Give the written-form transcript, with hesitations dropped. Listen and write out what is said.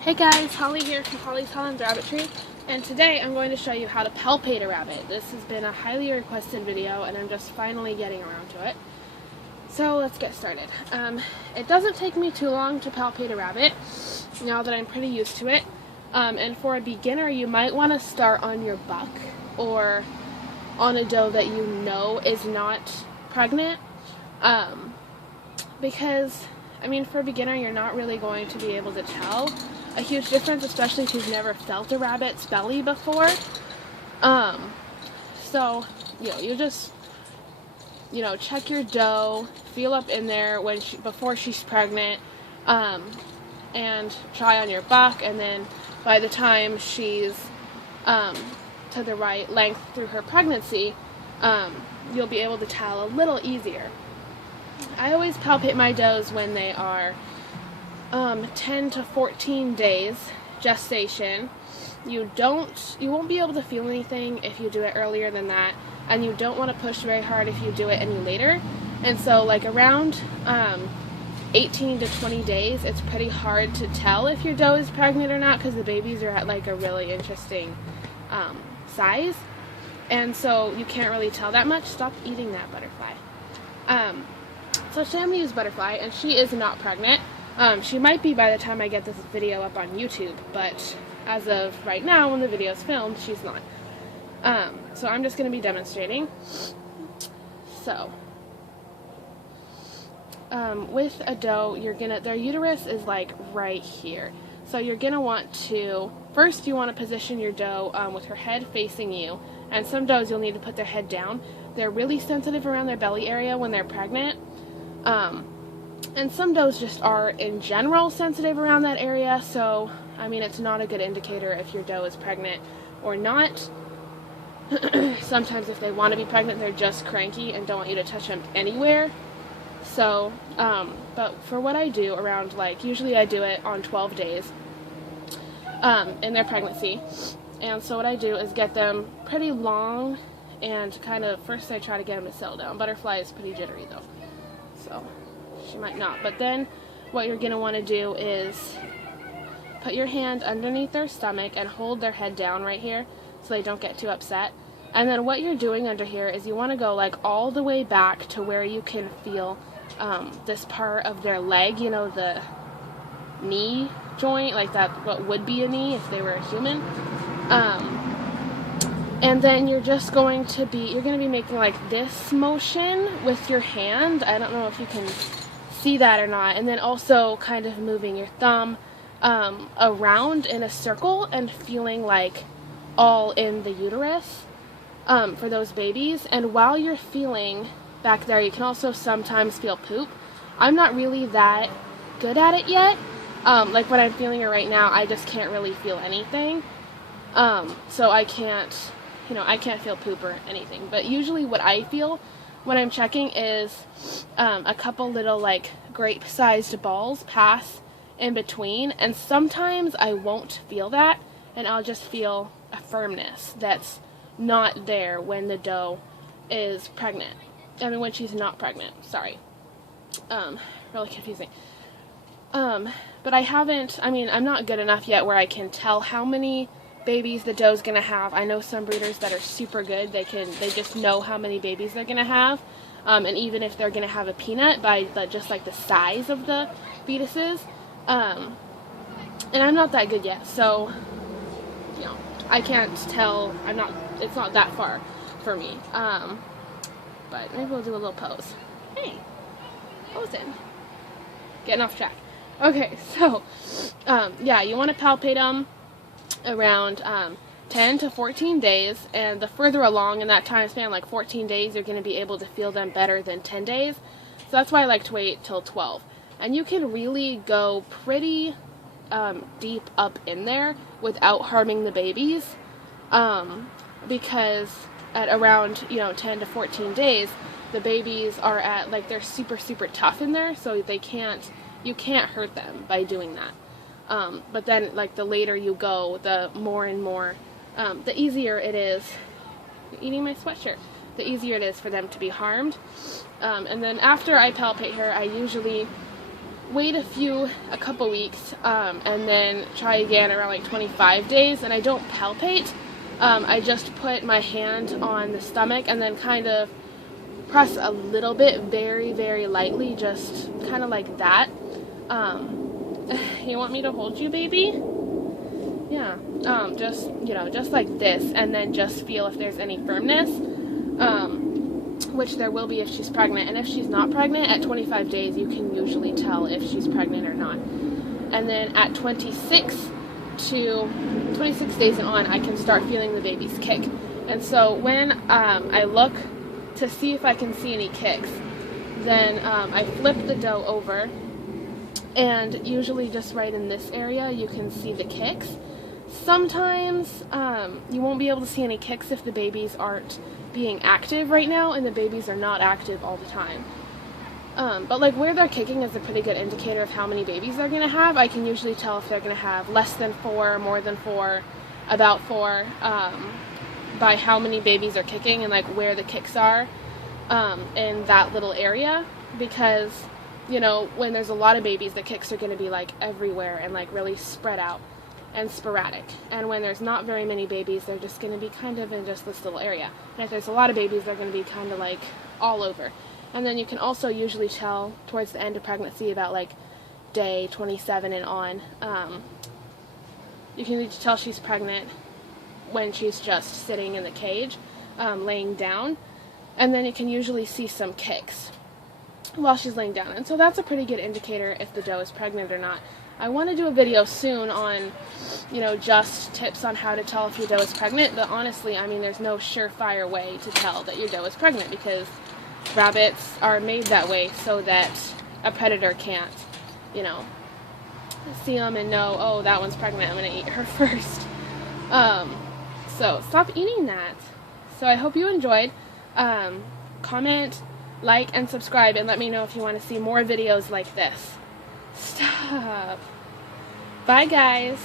Hey guys, Holly here from Holly's Rabbitry, and today I'm going to show you how to palpate a rabbit. This has been a highly requested video and I'm just finally getting around to it. So let's get started. It doesn't take me too long to palpate a rabbit, now that I'm pretty used to it. And for a beginner, you might want to start on your buck or on a doe that you know is not pregnant. Because, for a beginner, you're not really going to be able to tell a huge difference, especially if you've never felt a rabbit's belly before. So, you just, check your doe, feel up in there before she's pregnant, and try on your buck, and then by the time she's to the right length through her pregnancy, you'll be able to tell a little easier. I always palpate my does when they are 10 to 14 days gestation. You won't be able to feel anything if you do it earlier than that, and you don't want to push very hard if you do it any later. And so like around 18 to 20 days, it's pretty hard to tell if your doe is pregnant or not, because the babies are at like a really interesting size, and so you can't really tell that much. Stop eating that butterfly. So today I'm going to use Butterfly, and she is not pregnant. She might be by the time I get this video up on YouTube, but as of right now, when the video is filmed, she's not. So I'm just going to be demonstrating. So, with a doe, their uterus is like right here. So you're going to want to, first you want to position your doe with her head facing you, and some does you'll need to put their head down. They're really sensitive around their belly area when they're pregnant. And some does just are in general sensitive around that area, so it's not a good indicator if your doe is pregnant or not. Sometimes if they want to be pregnant, they're just cranky and don't want you to touch them anywhere. So, but for what I do around, usually I do it on 12 days in their pregnancy. And so what I do is get them pretty long and first I try to get them to settle down. Butterfly is pretty jittery though, so she might not. But then what you're going to want to do is put your hand underneath their stomach and hold their head down right here so they don't get too upset. And then what you're doing under here is you want to go all the way back to where you can feel this part of their leg, the knee joint, like that, what would be a knee if they were a human. And then you're going to be making this motion with your hand. I don't know if you can see that or not. And then also kind of moving your thumb around in a circle and feeling all in the uterus for those babies. And while you're feeling back there, you can also sometimes feel poop. I'm not really that good at it yet. Like when I'm feeling it right now, I just can't really feel anything. So I can't feel poop or anything. But usually what I feel when I'm checking is a couple little grape-sized balls pass in between, and sometimes I won't feel that, and I'll just feel a firmness that's not there when the doe is pregnant. When she's not pregnant, sorry. Really confusing. But I haven't, I'm not good enough yet where I can tell how many babies the doe's gonna have. I know some breeders that are super good. They just know how many babies they're gonna have, and even if they're gonna have a peanut by just the size of the fetuses. And I'm not that good yet, so I can't tell. It's not that far for me. But maybe we'll do a little pose. Hey, posing. Getting off track. Okay, so you want to palpate them around 10 to 14 days, and the further along in that time span, 14 days, you're going to be able to feel them better than 10 days. So that's why I like to wait till 12. And you can really go pretty deep up in there without harming the babies, because at around 10 to 14 days, the babies are at they're super tough in there, so you can't hurt them by doing that. But then, the later you go, the more and more, the easier it is. You're eating my sweatshirt. The easier it is for them to be harmed. And then after I palpate her, I usually wait a couple weeks, and then try again around like 25 days. And I don't palpate. I just put my hand on the stomach and then kind of press a little bit, very, very lightly, just kind of like that. You want me to hold you, baby? Yeah. Just, you know, just like this, and then just feel if there's any firmness, which there will be if she's pregnant. And if she's not pregnant, at 25 days, you can usually tell if she's pregnant or not. And then at 26 days and on, I can start feeling the baby's kick. And so when I look to see if I can see any kicks, then I flip the dough over, and usually just right in this area you can see the kicks. Sometimes you won't be able to see any kicks if the babies aren't being active right now, and the babies are not active all the time. But like where they're kicking is a pretty good indicator of how many babies they're going to have. I can usually tell if they're going to have less than 4, more than 4, about 4, by how many babies are kicking and like where the kicks are in that little area. Because, you know, when there's a lot of babies, the kicks are going to be like everywhere and like really spread out and sporadic. And when there's not very many babies, they're just going to be kind of in just this little area. And if there's a lot of babies, they're going to be kind of like all over. And then you can also usually tell towards the end of pregnancy, about like day 27 and on, you can usually tell she's pregnant when she's just sitting in the cage, laying down. And then you can usually see some kicks while she's laying down. And so that's a pretty good indicator if the doe is pregnant or not. I want to do a video soon on, you know, just tips on how to tell if your doe is pregnant, but honestly, I mean, there's no surefire way to tell that your doe is pregnant, because rabbits are made that way so that a predator can't, you know, see them and know, oh, that one's pregnant, I'm going to eat her first. So stop eating that. So I hope you enjoyed. Comment, like, and subscribe, and let me know if you want to see more videos like this. Stop. Bye, guys.